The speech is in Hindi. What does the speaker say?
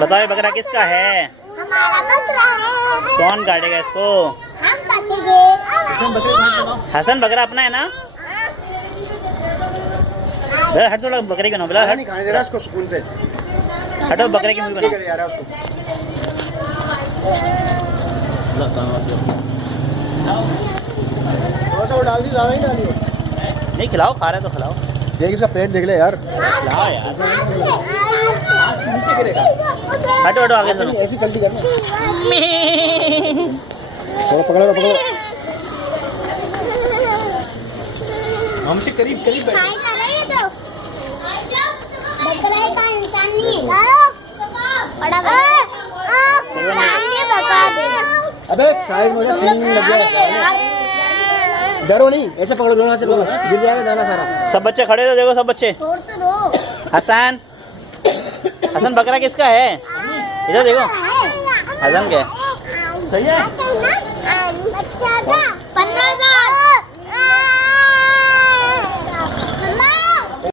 बताओ ये बकरा किसका है? हमारा बकरा है। कौन काटेगा इसको? हम काटेंगे। हसन बकरा अपना है ना? हट थोड़ा बकरे के नो बिला नहीं खाने दे रहा उसको सुकून से। हटो बकरे की मुंह ठीक है यार उसको। वो डाल दी, ज्यादा ही डाली हो। नहीं खिलाओ, खा रहे तो खिलाओ। देख इसका पेट देख ले यार। खिलाओ यार। नीचे गिरेगा। हटो हटो आगे सुनो। ऐसी गलती करना। थोड़ा पकड़ो पकड़ो। हमसे करीब करीब बैठो। बकरा का इंसान नहीं बड़ा बता दे। अबे साइड में सीन लग गया। डरो नहीं, ऐसे पकड़ो, दोनों हाथ से पकड़ो, गिर जाएगा दाना सारा। सब बच्चे खड़े हो, देखो सब बच्चे। छोड़ तो दो। हसन, हसन बकरा किसका है? इधर देखो। हसन क्या? सही है। पन्ना